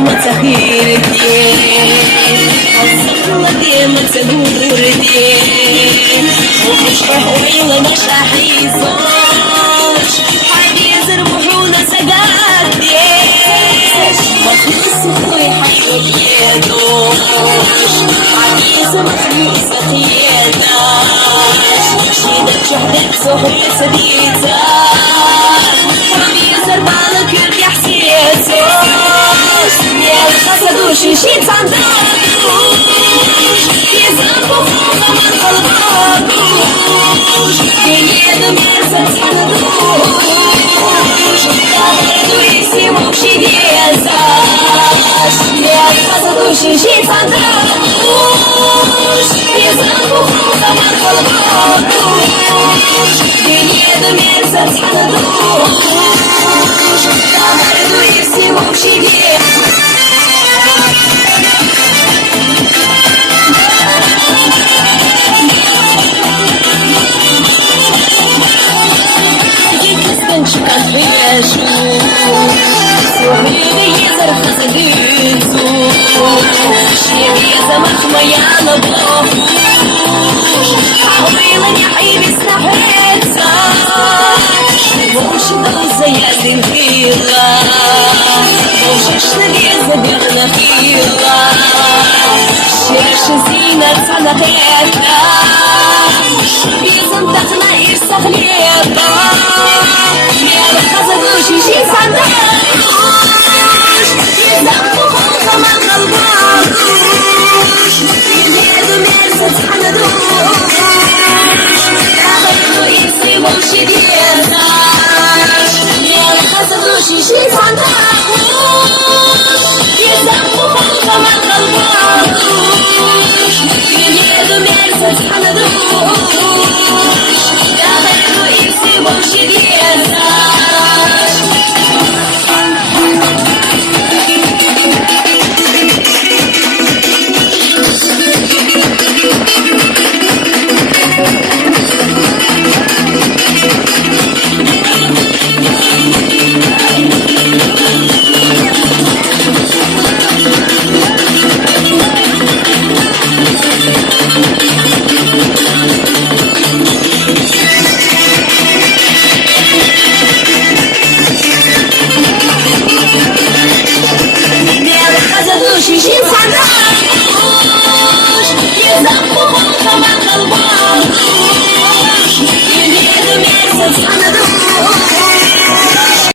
متخيرتي الصخرة دي متغورتي ومش بحويلة مش أحيصوش حاجة يزربحونا سجادي مخلص خوي حيوك يدوش عكيسة مخلوصة خياناش شيدك شهدك سهل سديتاش حبي زربالك يرجع حسيتوش يا الخسدوش يشيد صندوش يزربو فوق من قلبوش بنيادم يرسل صندوش تغردو يسيبو بشي ديزاش يا الخسدوش يشيد صندوش يزربو فوق من قلبوش بنيادم يرسل صندوش تغردو يسيبو بشي ديزاش كان بيشو سوهيدي يزرف خزديزو شيري زمت ميانا بلوش حاولين يا حبيبي استحيتك وش دوزة يا زنفيرة وش اشتري زبيرنا فيرة شيرش زينة صنعتك يزن تخنا يستغليك يا الخزدوش يشي صندوق